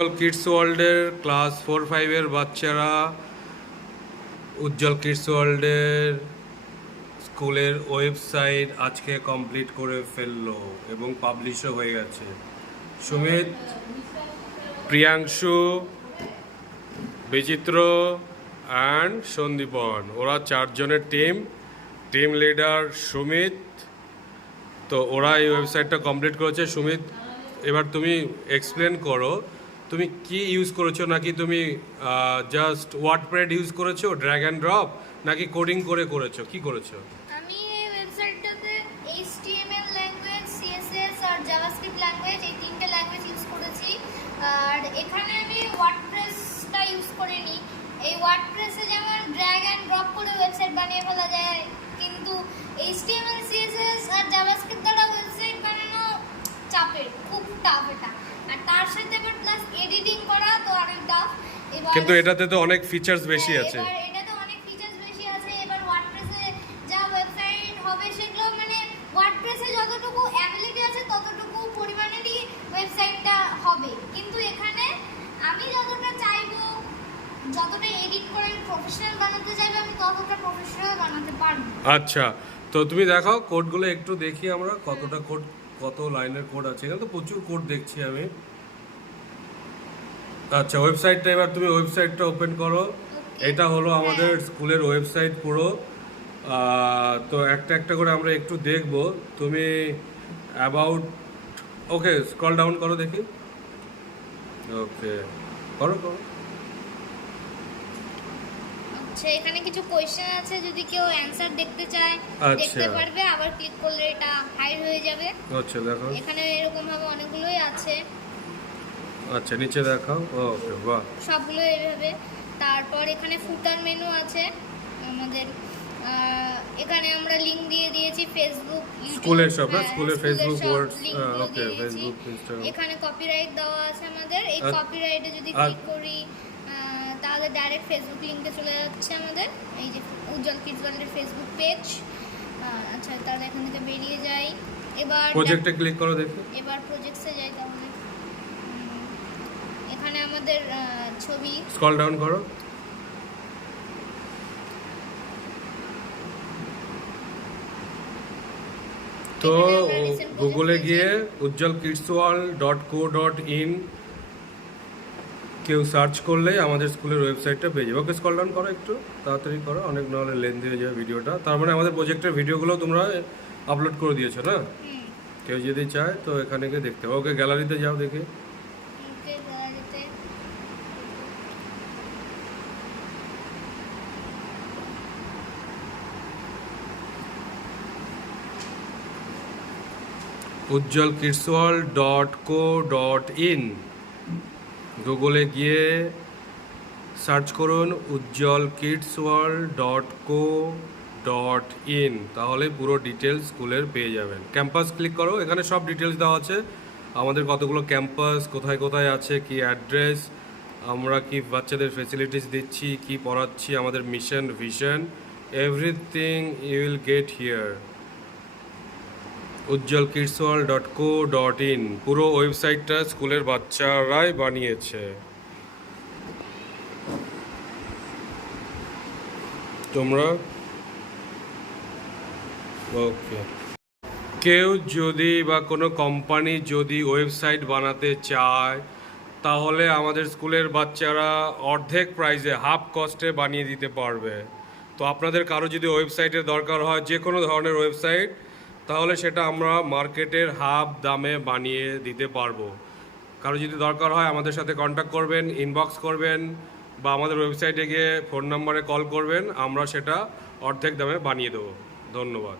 Kids ওয়ার্ল্ডের class 4-5 বাচ্চারা উজ্জ্বল kids ওয়ার্ল্ডের স্কুলের ওয়েবসাইট আজকে কমপ্লিট করে ফেললো এবং পাবলিশও হয়ে গেছে। সুমিত, প্রিয়াংশু, বিচিত্র অ্যান্ড সন্দীপন, ওরা 4 জনের টিম লিডার সুমিত। তো ওরা এই ওয়েবসাইটটা কমপ্লিট করেছে। সুমিত, এবার তুমি এক্সপ্লেন করো তুমি কি ইউজ করেছো, নাকি তুমি জাস্ট ওয়ার্ডপ্রেড ইউজ করেছো, ড্র্যাগ অ্যান্ড ড্রপ, নাকি কোডিং করে করেছো, কি করেছো? আমি এই ওয়েবসাইটটাতে HTML ল্যাঙ্গুয়েজ, CSS আর জাভাস্ক্রিপ্ট ল্যাঙ্গুয়েজ, এই 3টে ল্যাঙ্গুয়েজ ইউজ করেছি। আর এখানে আমি ওয়ার্ডপ্রেসটা ইউজ করিনি। এই ওয়ার্ডপ্রেসে যেমন ড্র্যাগ অ্যান্ড ড্রপ করে ওয়েবসাইট বানিয়ে ফেলা যায়, কিন্তু HTML, CSS আর জাভাস্ক্রিপ্ট দ্বারা ওয়েবসাইট বানানো চাপের, খুব টাফ এটা। আর তার সাথে আবার প্লাস এডিটিং করা তো অনেক টাফ। কিন্তু এটাতে তো অনেক ফিচার্স বেশি আছে। এটাতে অনেক ফিচার্স বেশি আছে। এবার ওয়ার্ডপ্রেসে যা ওয়েবসাইট হবে সেগুলো মানে ওয়ার্ডপ্রেসে যতটুকু অ্যাবিলিটি আছে ততটুকু পরিমাণেরই ওয়েবসাইটটা হবে। কিন্তু এখানে আমি যতটা চাইবো, যতটা এডিট করে প্রফেশনাল বানাতে চাইবো, আমি ততটা প্রফেশনাল বানাতে পারবো। আচ্ছা, তো তুমি দেখাও কোডগুলো একটু দেখি আমরা, কতটা কোড, কত লাইনের কোড আছে। এখানে তো প্রচুর কোড দেখছি আমি। আচ্ছা, ওয়েবসাইটটা এবার তুমি ওয়েবসাইটটা ওপেন করো। এটা হলো আমাদের স্কুলের ওয়েবসাইট পুরো। তো একটা একটা করে আমরা একটু দেখব। তুমি অ্যাবাউট, ওকে, স্ক্রল ডাউন করো দেখি। ওকে, করো। আচ্ছা, এখানে কিছু কোশ্চেন আছে, যদি কেউ অ্যানসার দেখতে চায় দেখতে পারবে। আবার ক্লিক করলে এটা হাইড হয়ে যাবে। আচ্ছা, দেখো এখানে এরকম ভাবে অনেকগুলোই আছে। আচ্ছা, নিচে দেখাও। ওকে, বাহ, সবগুলো এইভাবে। তারপর এখানে ফুটার মেনু আছে আমাদের। এখানে আমরা লিংক দিয়ে দিয়েছি ফেসবুক, স্কুলের সব, না স্কুলের ফেসবুক, ওয়ার্ডস, ওকে, ফেসবুক, ইনস্টাগ্রাম। এখানে কপিরাইট দেওয়া আছে আমাদের। এই কপিরাইটে যদি ক্লিক করি তাহলে ডাইরেক্ট ফেসবুক লিংকে চলে যাচ্ছে আমাদের। এই যে উজ্জ্বল কিডস ওয়ার্ল্ডের ফেসবুক পেজ। আচ্ছা, তাহলে এখান থেকে বেরিয়ে যাই। এবার প্রজেক্টে ক্লিক করো দেখি। এবার প্রজেক্টসে যাই। তাহলে এখানে আমাদের ছবি, স্ক্রল ডাউন করো। তো গুগলে গিয়ে ujjalkidsworld.co.in কেউ সার্চ করলেই আমাদের স্কুলের ওয়েবসাইটটা পেয়ে যাবে। ওকে, স্ক্রল ডাউন করো, একটু তাড়াতাড়ি করো, অনেক নাহলে লেন্থি হয়ে যাবে ভিডিওটা। তার মানে আমাদের প্রজেক্টের ভিডিওগুলো তোমরা আপলোড করে দিয়েছো না? কেউ যদি চায় তো এখানে গিয়ে দেখতে হবে। ওকে, গ্যালারিতে যাও দেখি। ujjalkidsworld.co.in গুগলে গিয়ে সার্চ করুন ujjalkidsworld.co.in, তাহলে পুরো ডিটেলস স্কুলের পেয়ে যাবেন। ক্যাম্পাস ক্লিক করো, এখানে সব ডিটেলস দেওয়া আছে। আমাদের কতগুলো ক্যাম্পাস, কোথায় কোথায় আছে, কি অ্যাড্রেস, আমরা কি বাচ্চাদের ফেসিলিটিস দিচ্ছি, কি পড়াচ্ছি, আমাদের mission, vision, everything you will get here. ujjalkidsworld.co.in পুরো ওয়েবসাইটটা স্কুলের বাচ্চারাই বানিয়েছে। তোমরা ওকে, কেউ যদি বা কোনো কোম্পানি যদি ওয়েবসাইট বানাতে চায় তাহলে আমাদের স্কুলের বাচ্চারা অর্ধেক প্রাইসে, হাফ কস্টে বানিয়ে দিতে পারবে। তো আপনাদের কারো যদি ওয়েবসাইটের দরকার হয়, যে কোনো ধরনের ওয়েবসাইট, তাহলে সেটা আমরা মার্কেটের হাফ দামে বানিয়ে দিতে পারবো। কারো যদি দরকার হয় আমাদের সাথে কন্ট্যাক্ট করবেন, ইনবক্স করবেন, বা আমাদের ওয়েবসাইটে গিয়ে ফোন নাম্বারে কল করবেন, আমরা সেটা অর্ধেক দামে বানিয়ে দেবো। ধন্যবাদ।